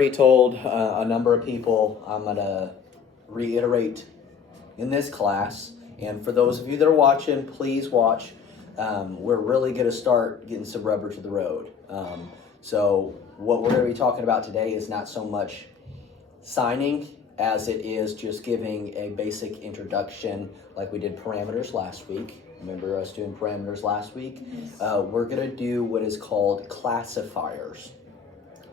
already told a number of people, I'm going to reiterate in this class. And for those of you that are watching, please watch. We're really going to start getting some rubber to the road. So what we're going to be talking about today is not so much signing as it is just giving a basic introduction like we did parameters last week. Remember us doing parameters last week? Yes. We're going to do what is called classifiers.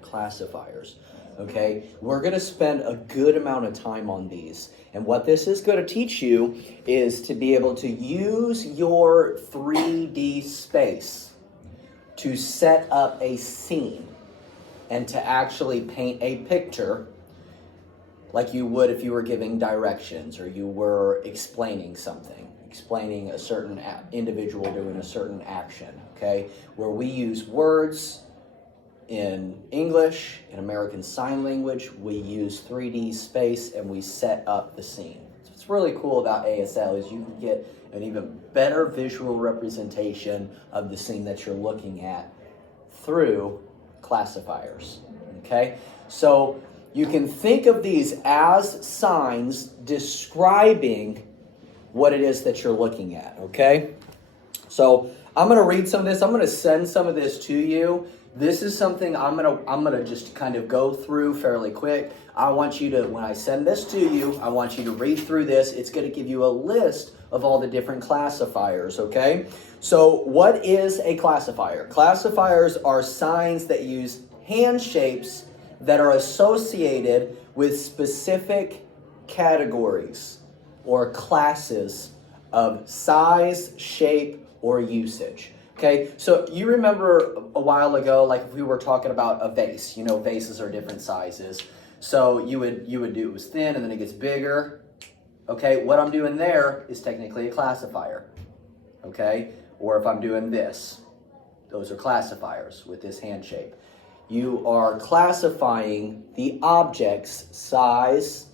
Classifiers. Okay? We're going to spend a good amount of time on these. And what this is going to teach you is to be able to use your 3D space to set up a scene and to actually paint a picture like you would if you were giving directions or you were explaining something, explaining a certain individual doing a certain action, okay? Where we use words in English, in American Sign Language, we use 3D space and we set up the scene. So what's really cool about ASL is you can get an even better visual representation of the scene that you're looking at through classifiers, okay? So you can think of these as signs describing what it is that you're looking at, okay? So I'm going to read some of this. I'm going to send some of this to you. This is something I'm gonna just kind of go through fairly quick. I want you to, when I send this to you, I want you to read through this. It's going to give you a list of all the different classifiers, okay? So what is a classifier? Classifiers are signs that use hand shapes that are associated with specific categories or classes of size, shape, or usage. Okay, so you remember a while ago, like if we were talking about a vase, you know, vases are different sizes. So you would do, it was thin and then it gets bigger. Okay, what I'm doing there is technically a classifier. Okay, or if I'm doing this, those are classifiers with this hand shape. You are classifying the object's size,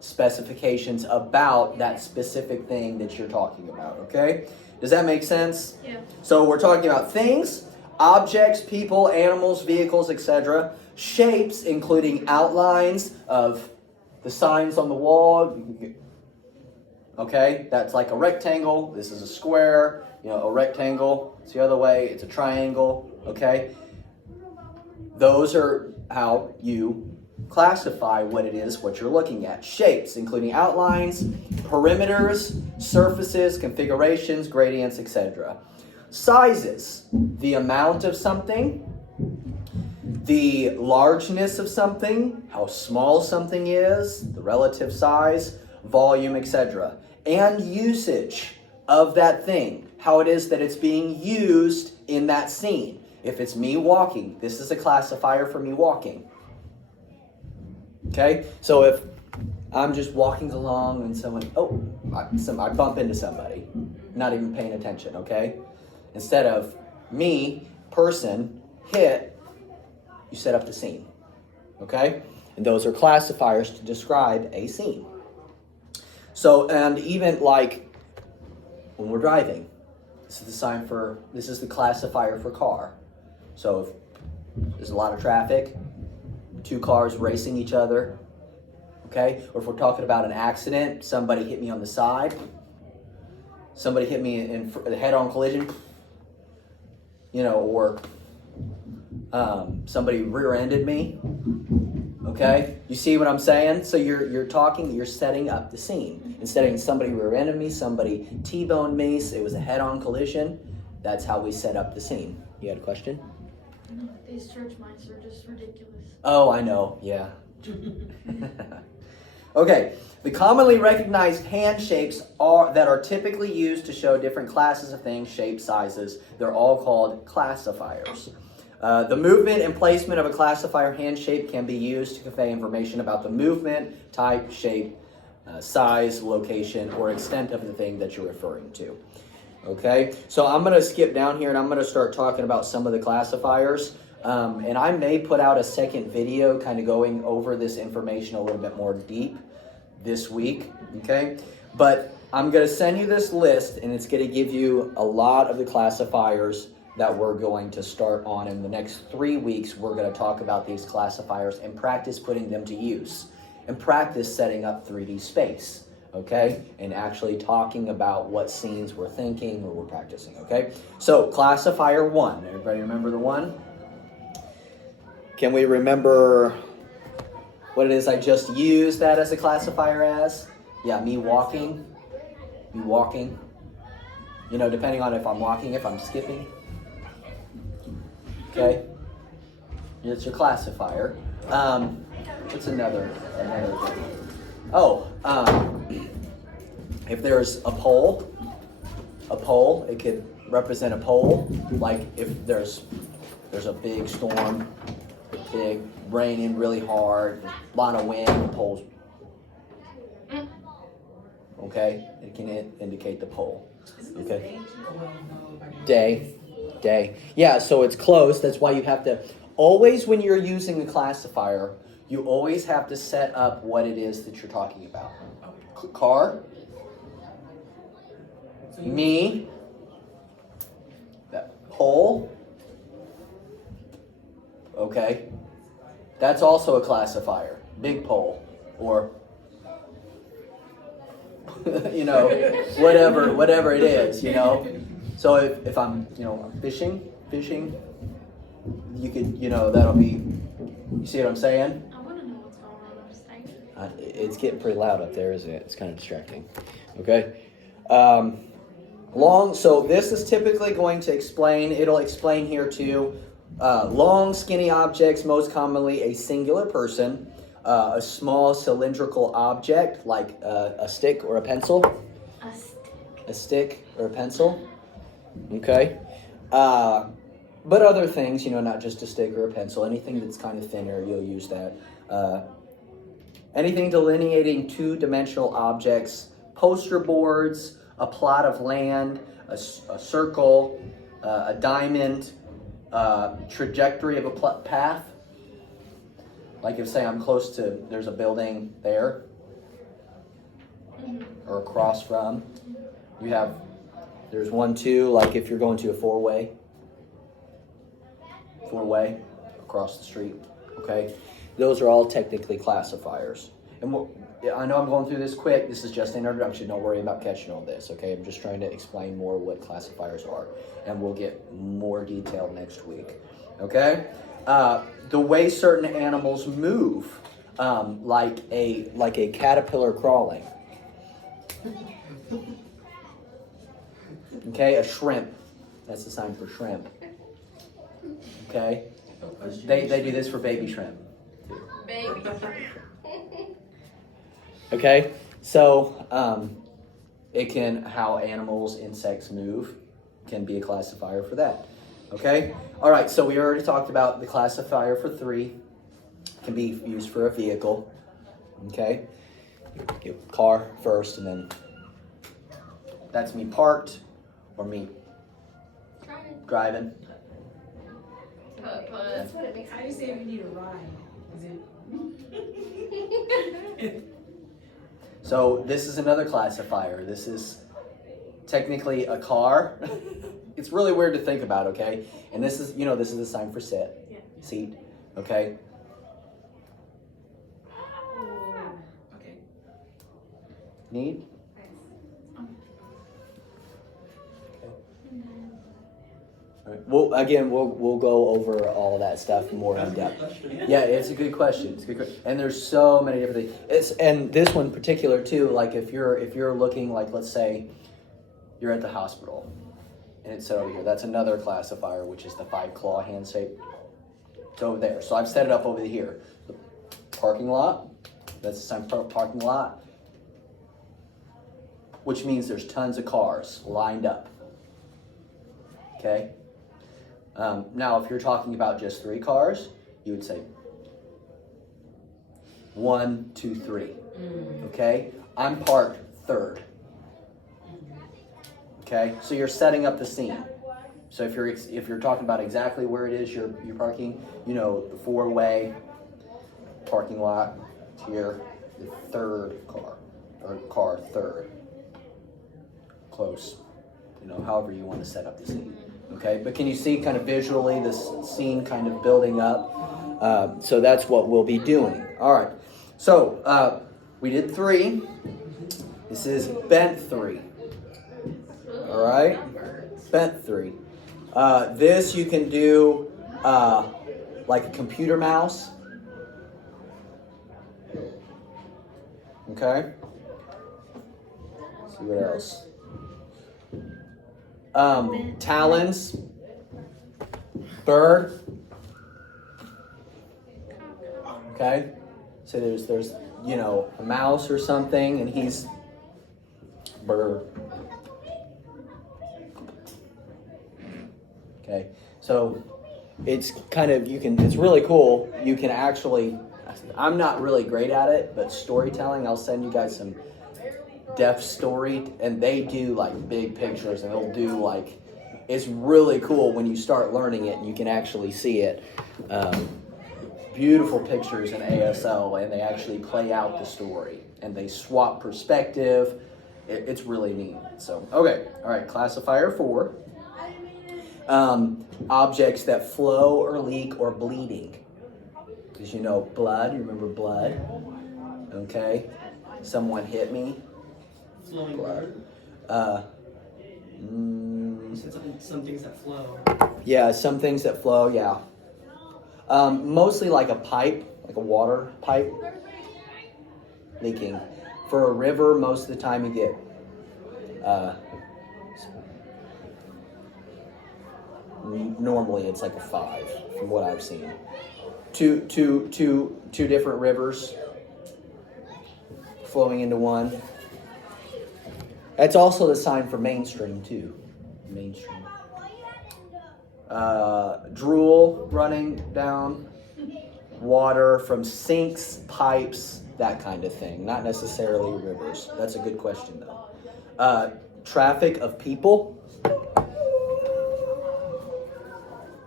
specifications about that specific thing that you're talking about, okay? Does that make sense? Yeah. So we're talking about things, objects, people, animals, vehicles, etc. Shapes, including outlines of the signs on the wall. Okay, that's like a rectangle. This is a square. You know, a rectangle. It's the other way. It's a triangle. Okay. Those are how you classify what it is, what you're looking at. Shapes, including outlines, perimeters, surfaces, configurations, gradients, etc. Sizes, the amount of something, the largeness of something, how small something is, the relative size, volume, etc. And usage of that thing, how it is that it's being used in that scene. If it's me walking, this is a classifier for me walking. Okay, so if I'm just walking along and someone, I bump into somebody, not even paying attention, okay? Instead of me, person, hit, you set up the scene, okay? And those are classifiers to describe a scene. So, and even like when we're driving, this is the classifier for car. So if there's a lot of traffic, two cars racing each other, okay? Or if we're talking about an accident, somebody hit me on the side, somebody hit me in a head-on collision, you know, or somebody rear-ended me, okay? You see what I'm saying? So you're setting up the scene. Instead of somebody rear-ended me, somebody T-boned me, so it was a head-on collision. That's how we set up the scene. You had a question? These church mice are just ridiculous. Oh, I know. Yeah. Okay. The commonly recognized hand shapes that are typically used to show different classes of things, shapes, sizes. They're all called classifiers. The movement and placement of a classifier hand shape can be used to convey information about the movement, type, shape, size, location, or extent of the thing that you're referring to. Okay, so I'm going to skip down here and I'm going to start talking about some of the classifiers. And I may put out a second video kind of going over this information a little bit more deep this week. Okay, but I'm going to send you this list and it's going to give you a lot of the classifiers that we're going to start on in the next 3 weeks. We're going to talk about these classifiers and practice putting them to use and practice setting up 3D space, okay? And actually talking about what scenes we're thinking or we're practicing, okay? So classifier 1, everybody remember the 1? Can we remember what it is I just used that as a classifier as? Yeah, me walking. You know, depending on if I'm walking, if I'm skipping. Okay? It's your classifier. What's another thing? Oh, if there's a pole, it could represent a pole. Like if there's a big storm, big raining really hard, a lot of wind, the pole's okay. It can indicate the pole. Okay. Day. Yeah, so it's close. That's why you have to always, when you're using a classifier, you always have to set up what it is that you're talking about. Car, me, that pole. Okay. That's also a classifier. Big pole or you know, whatever it is, you know. So if I'm, you know, fishing, you could, you know, that'll be, you see what I'm saying? I want to know what's going on. I'm just thinking. It's getting pretty loud up there, isn't it? It's kind of distracting. Okay. So this is typically going to explain, it'll explain here too, long skinny objects, most commonly a singular person, a small cylindrical object like a stick or a pencil. A stick or a pencil. Okay. But other things, you know, not just a stick or a pencil, anything that's kind of thinner, you'll use that. Anything delineating two-dimensional objects, poster boards, a plot of land, a circle, a diamond, trajectory of a path. Like if, say, I'm close to, there's a building there, or across from. You have, there's 1, 2, like if you're going to a four-way across the street, okay? Those are all technically classifiers. And I know I'm going through this quick. This is just an introduction. Don't worry about catching all this, okay? I'm just trying to explain more what classifiers are. And we'll get more detail next week, okay? The way certain animals move, like a caterpillar crawling. Okay, a shrimp. That's the sign for shrimp. Okay? They do this for baby shrimp. Baby. Okay? So, it can, how animals, insects move can be a classifier for that. Okay? All right, so we already talked about the classifier for 3. Can be used for a vehicle. Okay? Car first, and then that's me parked or me driving. That's what it makes. How do you say if you need a ride? Is it? So this is another classifier. This is technically a car. It's really weird to think about, okay? And this is, you know, this is a sign for seat, okay? Okay. Need? All right. We'll go over all of that stuff more in depth. Yeah, it's a good question. And there's so many different things. And this one in particular too. Like if you're looking, like let's say you're at the hospital, and it's set over here. That's another classifier, which is the 5-claw hand shape. It's over there. So I've set it up over here. The parking lot. That's the sign for parking lot, which means there's tons of cars lined up. Okay. Now, if you're talking about just 3 cars, you would say 1, 2, 3. Okay? I'm parked third. Okay? So you're setting up the scene. So if you're talking about exactly where it is you're parking, you know, the 4-way parking lot here, the third car, or car third. Close. You know, however you want to set up the scene. Okay, but can you see kind of visually this scene kind of building up? So that's what we'll be doing. All right. So we did 3. This is bent 3. All right, bent 3. This you can do like a computer mouse. Okay. Let's see what else. Talons. Bird. Okay. So there's a mouse or something, and he's bird. Okay. So it's kind of it's really cool. You can actually. I'm not really great at it, but storytelling. I'll send you guys some deaf story, and they do like big pictures, and they'll do like. It's really cool when you start learning it and you can actually see it. Beautiful pictures in ASL, and they actually play out the story and they swap perspective. It's really neat. So, okay. All right. Classifier 4. Objects that flow or leak or bleeding. Because blood. You remember blood? Okay. Someone hit me. Flowing Blood. You said some things that flow. Yeah, some things that flow, yeah. Mostly like a pipe, like a water pipe leaking. For a river, most of the time you get normally it's like a 5 from what I've seen. Two different rivers flowing into one. That's also the sign for mainstream too. Mainstream. Drool running down, water from sinks, pipes, that kind of thing. Not necessarily rivers. That's a good question though. Traffic of people.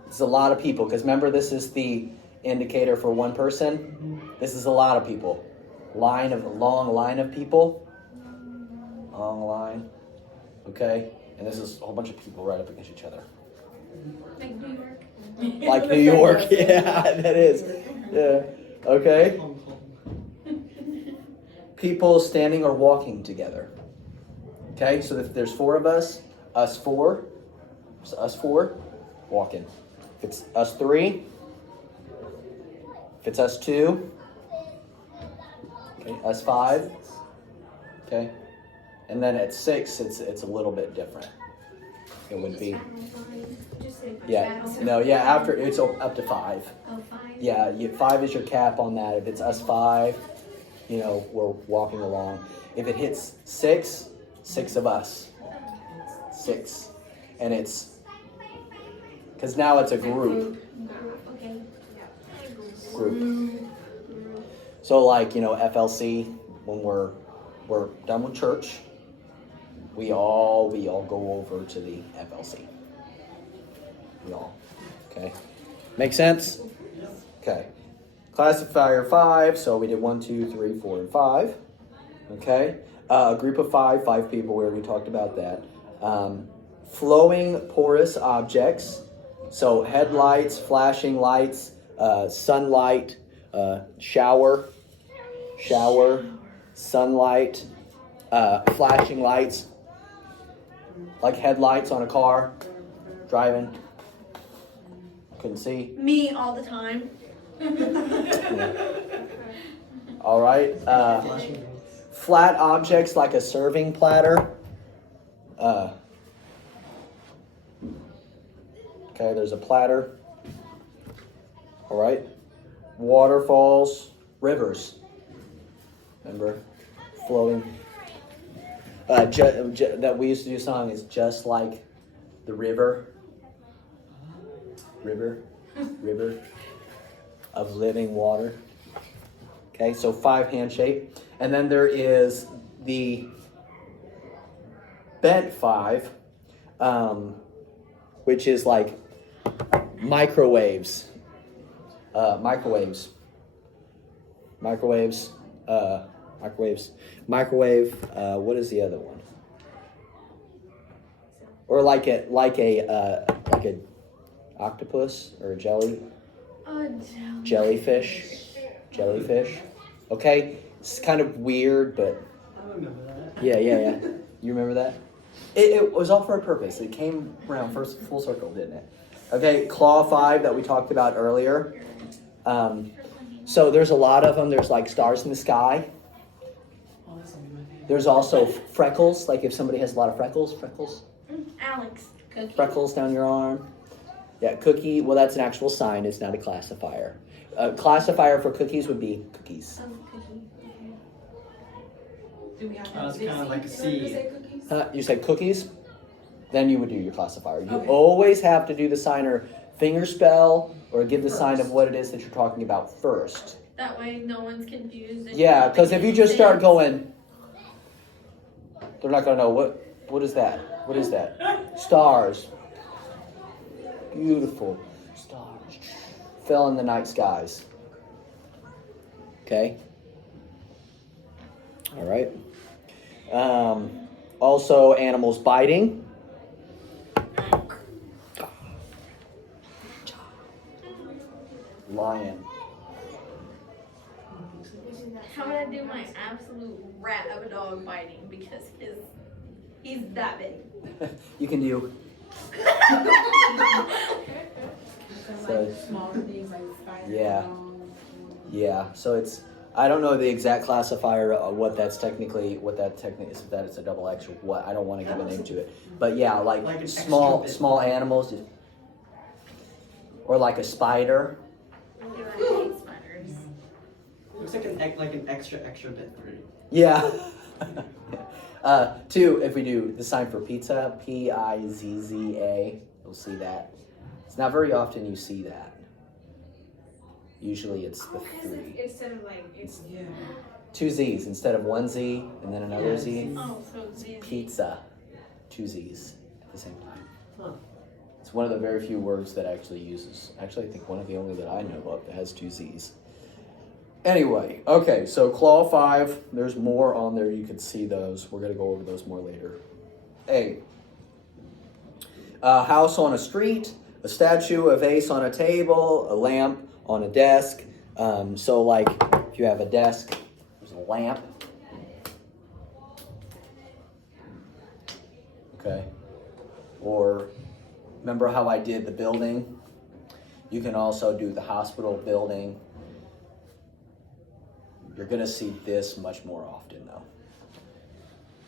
It's a lot of people, because remember this is the indicator for one person. This is a lot of people. Long line of people. Long line. Okay? And this is a whole bunch of people right up against each other. Like New York. Like New York, yeah, that is. Yeah. Okay? People standing or walking together. Okay, so if there's 4 of us 4, so us 4, walking. If it's us 3, if it's us 2, okay, us 5, okay, and then at 6, it's a little bit different. It would be, after it's up to 5. Oh, 5. Yeah, 5 is your cap on that. If it's us 5, we're walking along. If it hits 6, 6 of us. 6. And it's, because now it's a group. Okay. Group. So like, FLC, when we're done with church, we all go over to the FLC. We all. Okay. Make sense? Okay. Classifier 5, so we did 1, 2, 3, 4, and 5. Okay. A group of 5 people, we already talked about that. Flowing porous objects, so headlights, flashing lights, sunlight, shower, sunlight, flashing lights, like headlights on a car, driving. Couldn't see. Me all the time. All right. Flat objects like a serving platter. Okay, there's a platter. All right. Waterfalls, rivers. Remember, flowing. That we used to do a song is Just Like the River. River of living water. Okay, so 5 hand shape. And then there is the bent 5, which is like microwaves. Microwave. What is the other one? Or like a like a octopus or a Jellyfish. Jellyfish. Okay, it's kind of weird, but I remember that. yeah. You remember that? It was all for a purpose. It came around first full circle, didn't it? Okay, claw 5 that we talked about earlier. So there's a lot of them. There's like stars in the sky. Oh, that's gonna be my favorite. There's also freckles. Like if somebody has a lot of freckles. Alex. Cookie. Freckles down your arm. Yeah, cookie. Well, that's an actual sign. It's not a classifier. A classifier for cookies would be cookies. Cookie. Do we have Oh, it's big kinda like a C in order to C. say cookies? You say cookies, then you would do your classifier. You Okay. always have to do the sign or finger spell or give the sign of what it is that you're talking about first. That way no one's confused. and Yeah, nothing because if you just makes start sense. going, they're not gonna know what is that? What is that? Stars. Beautiful stars fell in the night skies. Okay. All right. Also, animals biting. Lion. I'm gonna do my absolute rat of a dog biting because he's that big. You can do. Because So- like smaller things like spider. Yeah. Yeah, so I don't know the exact classifier of what that technically is, if that is a double X or what. I don't want to give a name to it. But yeah, Like like an small extra bit. small animals, or like a spider. I hate spiders. Looks like an extra bit for you. Yeah. 2, if we do the sign for pizza, Pizza, you'll see that. It's not very often you see that. Usually it's the 3. Instead of like, it's, yeah. 2 Z's instead of 1 Z and then another Yeah. Z. Oh, so it's easy. Pizza. 2 Z's at the same time. Huh. It's one of the very few words that actually uses. Actually, I think one of the only that I know of that has 2 Z's. Anyway, okay, so claw 5, there's more on there. You can see those. We're going to go over those more later. A house on a street, a statue, a vase on a table, a lamp on a desk. So like if you have a desk, there's a lamp. Okay. Or remember how I did the building? You can also do the hospital building. You're gonna see this much more often though.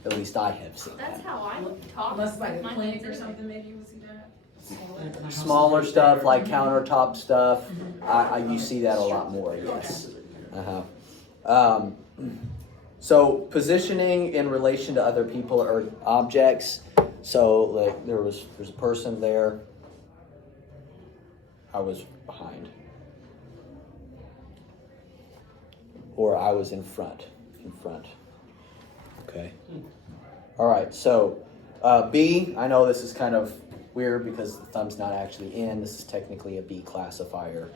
At least I have seen That's that. how I talk. Unless like with a my clinic kids or anyway. something, maybe you would see that. Smaller stuff like countertop stuff, you see that a lot more, yes. So positioning in relation to other people or objects. So like there's a person there. I was behind. Or I was in front. Okay. All right, so B, I know this is kind of weird because the thumb's not actually in. This is technically a B classifier,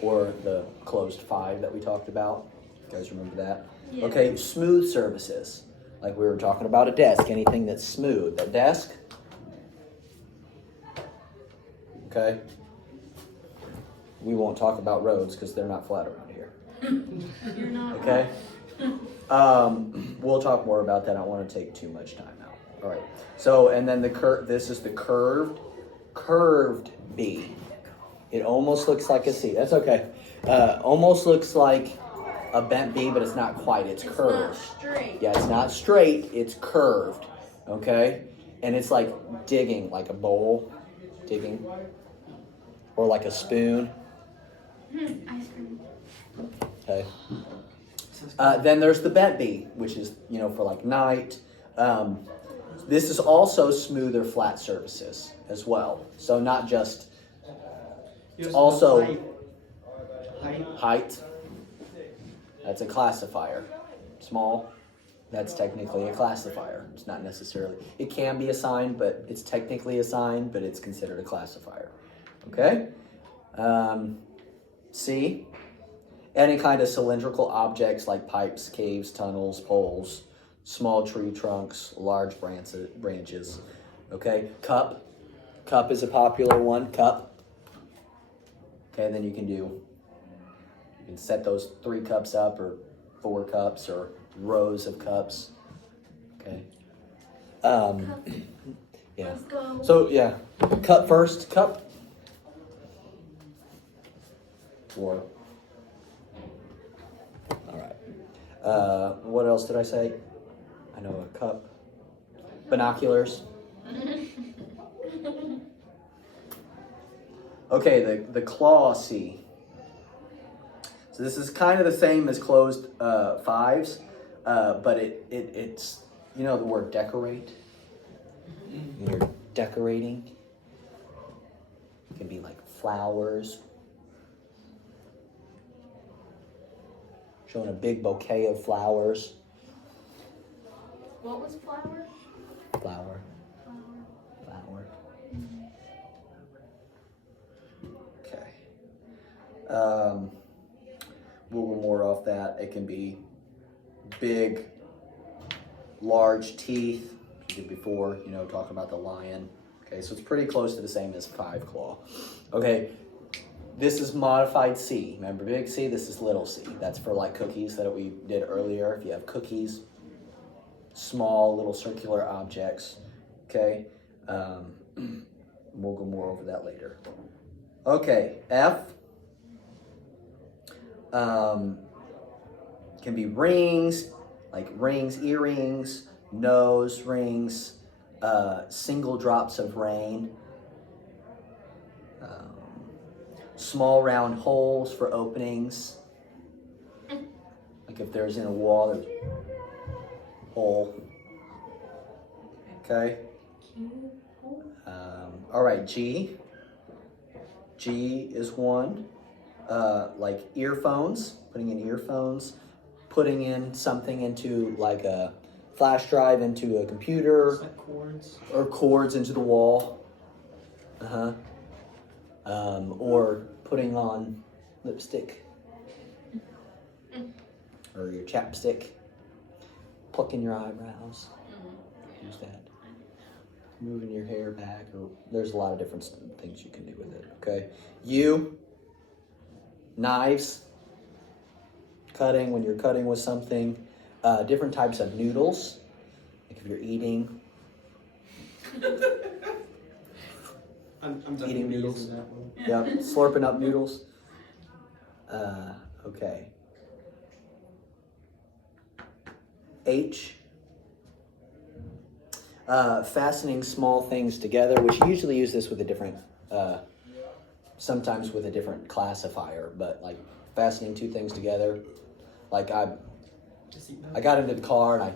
or the closed 5 that we talked about. You guys remember that? Yeah. Okay, smooth surfaces. Like we were talking about a desk, anything that's smooth. A desk. Okay. We won't talk about roads because they're not flat around here. You're not. Okay. We'll talk more about that. I don't want to take too much time out. All right. So, and then this is the curved B. It almost looks like a C. That's okay. Almost looks like a bent B, but it's not quite. It's curved. Not straight. Yeah, it's not straight. It's curved. Okay. And it's like digging, like a bowl, digging, or like a spoon. Ice cream. Okay. Then there's the bent B, which is, for like night. This is also smoother flat surfaces as well. So not just also height. That's a classifier. Small, that's technically a classifier. It's not necessarily, it can be a sign, but it's technically a sign, but it's considered a classifier. Okay? C, any kind of cylindrical objects like pipes, caves, tunnels, poles, small tree trunks, large branches. Okay, cup, Cup is a popular one. Cup. Okay, then you can set those 3 cups up or 4 cups or rows of cups. Okay. Yeah. Let's go. So yeah, cup first. Cup. Or. All right. What else did I say? I know a cup. Binoculars. Okay, the claw C. So this is kind of the same as closed 5s, but it's, you know the word decorate? You're decorating. It can be like flowers. Showing a big bouquet of flowers. What was flower? Flower. Flower. Okay. We'll go more off that. It can be big, large teeth. You did before, you know, talking about the lion. Okay, so it's pretty close to the same as 5 claw. Okay, this is modified C. Remember big C? This is little c. That's for like cookies that we did earlier. If you have cookies, small little circular objects. Okay, we'll go more over that later. Okay, F. Can be rings, like rings, earrings, nose rings, single drops of rain, small round holes for openings. Like if there's in a wall, there's a hole. Okay. All right, G. G is one. Like earphones, putting in earphones, putting in something into like a flash drive into a computer, Like cords. or cords into the wall. Or putting on lipstick or your chapstick, plucking your eyebrows. Use that. Moving your hair back, or there's a lot of different things you can do with it. Okay, U. Knives, cutting when you're cutting with something, different types of noodles, like if you're eating. I'm definitely Eating noodles. using that one. Yep, slurping up noodles. Okay. H. Fastening small things together, which you usually use this with a different, sometimes with a different classifier, but like fastening 2 things together. Like I got into the car and I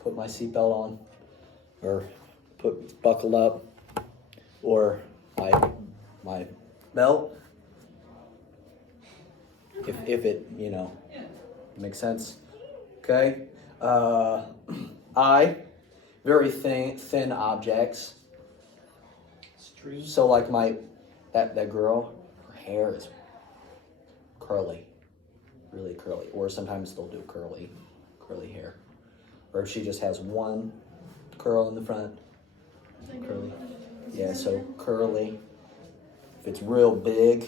put my seatbelt on, or buckled up, or my belt. If it, you know, makes sense. Okay. I, very thin objects. String. So like that girl, her hair is curly, really curly. Or sometimes they'll do curly hair. Or if she just has one curl in the front, curly. Yeah, so curly. If it's real big,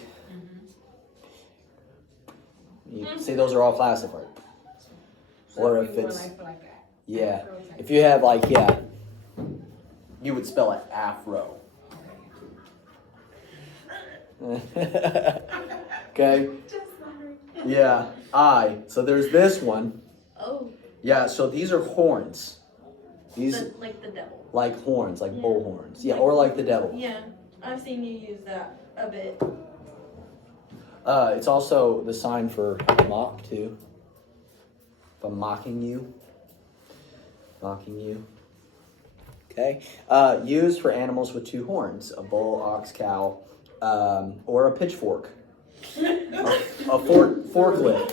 you see those are all classified. Or if it's, yeah, if you have like, yeah, you would spell it afro. Okay? Yeah, I. So there's this one. Oh. Yeah, so these are horns. These, Like the devil. like horns, like bull horns. Yeah, or like the devil. Yeah, I've seen you use that a bit. It's also the sign for mock, too. If I'm mocking you. Mocking you. Okay. Used for animals with 2 horns. A bull, ox, cow, or a pitchfork. a forklift.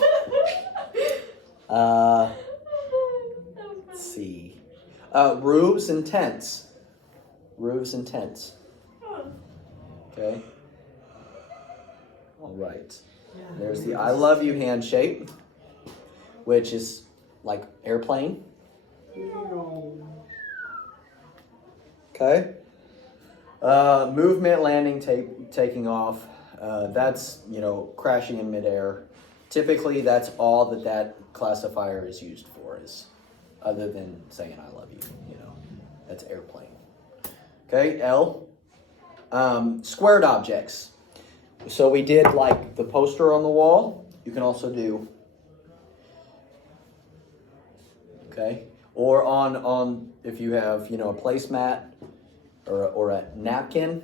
Let's see. Roofs and tents. Roofs and tents. Okay. All right. There's the I love you handshake, which is like airplane. Okay. Movement, landing, taking off. That's, crashing in midair. Typically, that's all that classifier is used for, is other than saying I love you, that's airplane. Okay, L. Squared objects. So we did like the poster on the wall. You can also do, okay, or on if you have, a placemat or a napkin,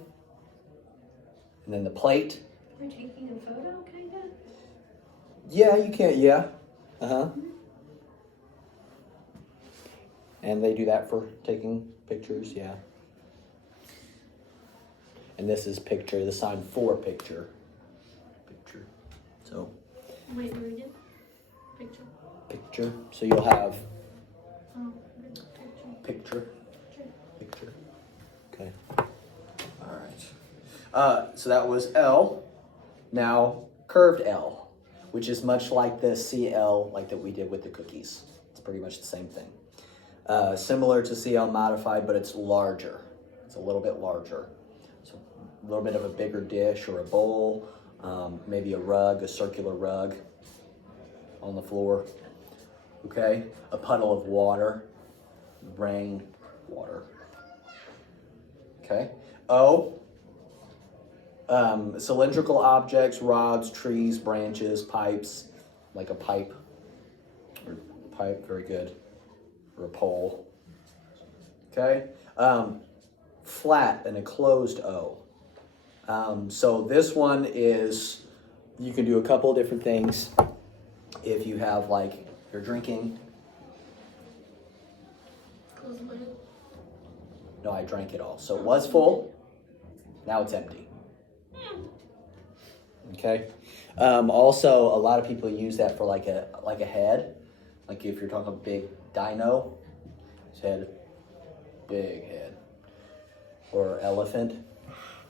and then the plate. We're taking a photo, kind of? Yeah, you can, yeah. Uh-huh. And they do that for taking pictures, yeah. And this is picture, the sign for picture. Picture. So, Wait, do it again. Picture. picture. So you'll have Oh, picture. picture. Okay. All right. So that was L. Now, curved L, which is much like the CL, like that we did with the cookies. It's pretty much the same thing. Similar to CL modified, but it's larger. It's a little bit larger. So a little bit of a bigger dish or a bowl, maybe a rug, a circular rug on the floor. Okay, a puddle of water, rain, water. Okay, O. Cylindrical objects, rods, trees, branches, pipes, like a pipe, very good, or a pole. Okay, flat and a closed O. So this one is, you can do a couple different things. If you have like, you're drinking. Close the lid. No, I drank it all. So it was full, now it's empty. Okay. Also, a lot of people use that for like a head. Like if you're talking big dino, his head, big head. Or elephant.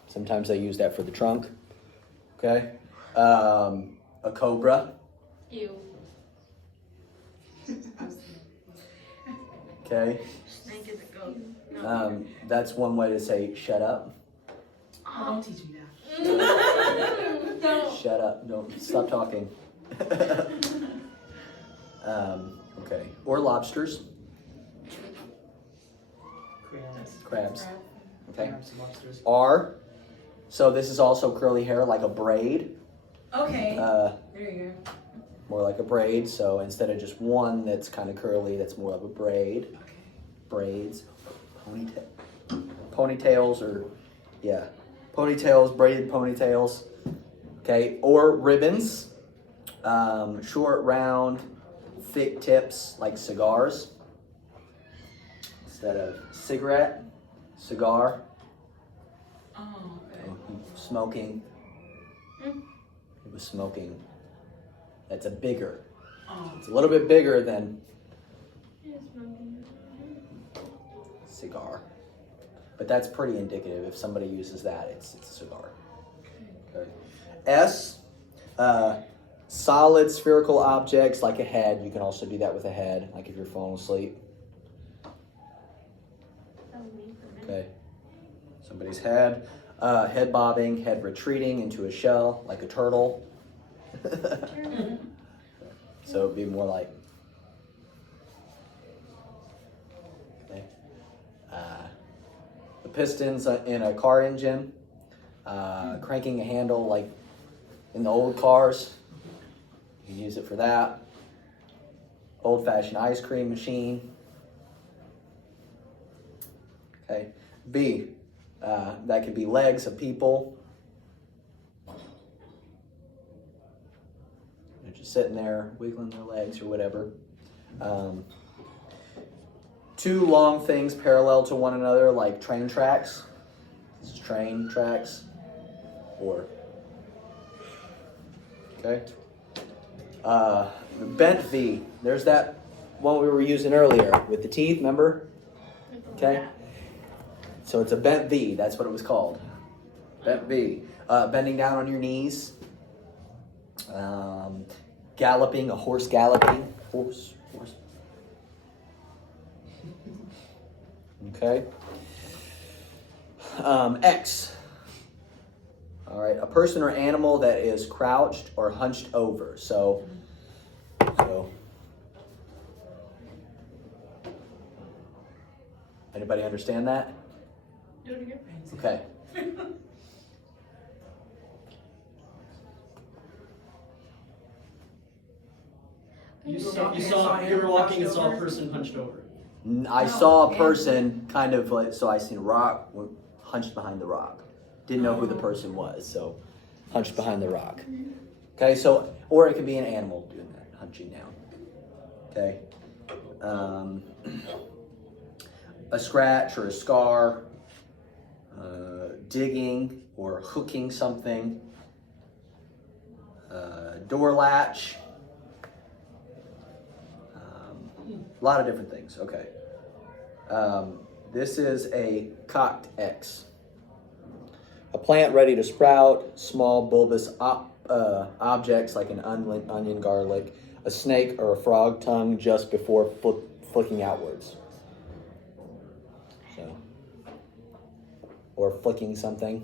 Sometimes they use that for the trunk. Okay. A cobra. Ew. Okay. Snake is a goat. No. That's one way to say shut up. Oh, don't teach me that. Don't. Shut up. Don't stop talking. Okay. Or lobsters. Crabs. Okay. Crabs, lobsters. R. So this is also curly hair, like a braid. Okay. There you go. More like a braid. So instead of just one that's kind of curly, that's more of a braid. Okay. Braids. Ponytails or, yeah. Ponytails, braided ponytails. Okay. Or ribbons. Short, round, thick tips, like cigars. Instead of cigarette, cigar. Oh, okay. Smoking. He was smoking. That's a bigger. Oh. It's a little bit bigger than cigar. But that's pretty indicative. If somebody uses that, it's a cigar. Okay. S. Solid spherical objects like a head. You can also do that with a head, like if you're falling asleep. Okay. Somebody's head. Head bobbing, head retreating into a shell, like a turtle. So it'd be more like, okay. The pistons in a car engine, cranking a handle like in the old cars. You can use it for that. Old-fashioned ice cream machine. Okay. B. That could be legs of people. They're just sitting there, wiggling their legs or whatever. Two long things parallel to one another, like train tracks. This is train tracks. Or, okay. The bent V. There's that one we were using earlier with the teeth, remember? Okay. So it's a bent V. That's what it was called. Bent V. Bending down on your knees. Galloping, a horse galloping. Horse. Okay. X. All right, a person or animal that is crouched or hunched over. So anybody understand that? Do it again. Okay. You were walking and saw a person hunched over. I saw a person kind of like, so I seen a rock, hunched behind the rock. Didn't know who the person was, so hunched behind the rock. Okay, so, or it could be an animal doing that, hunching down. Okay. A scratch or a scar, digging or hooking something, door latch, a lot of different things. Okay. This is a cocked X. A plant ready to sprout, small bulbous objects like an onion, garlic, a snake or a frog tongue just before flicking outwards. So, or flicking something.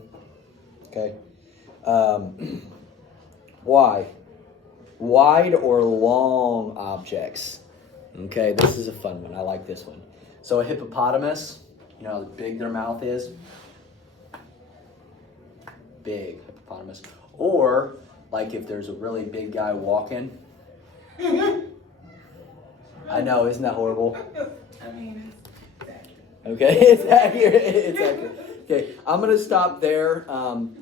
Okay. Y. Wide or long objects. Okay, this is a fun one. I like this one. So a hippopotamus, you know how big their mouth is? Big hippopotamus. Or, like if there's a really big guy walking. I know, isn't that horrible? I mean, it's accurate. Okay, it's accurate. It's accurate. Okay, I'm going to stop there. I'm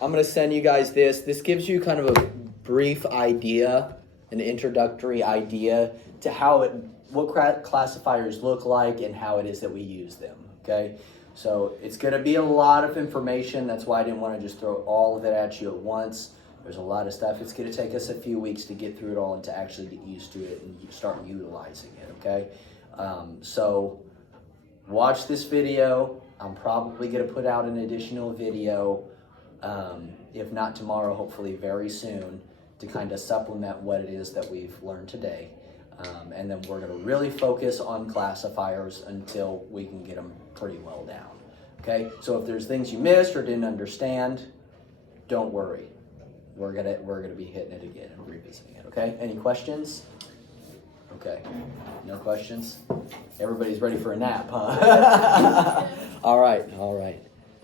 going to send you guys this. This gives you kind of a brief idea, an introductory idea to what classifiers look like and how it is that we use them, okay? So it's going to be a lot of information. That's why I didn't want to just throw all of it at you at once. There's a lot of stuff. It's going to take us a few weeks to get through it all and to actually get used to it and start utilizing it, okay? So watch this video. I'm probably going to put out an additional video, if not tomorrow, hopefully very soon, to kind of supplement what it is that we've learned today. And then we're going to really focus on classifiers until we can get them pretty well down. Okay, so if there's things you missed or didn't understand, don't worry. We're gonna be hitting it again and revisiting it. Okay, any questions? Okay, no questions. Everybody's ready for a nap, huh? All right.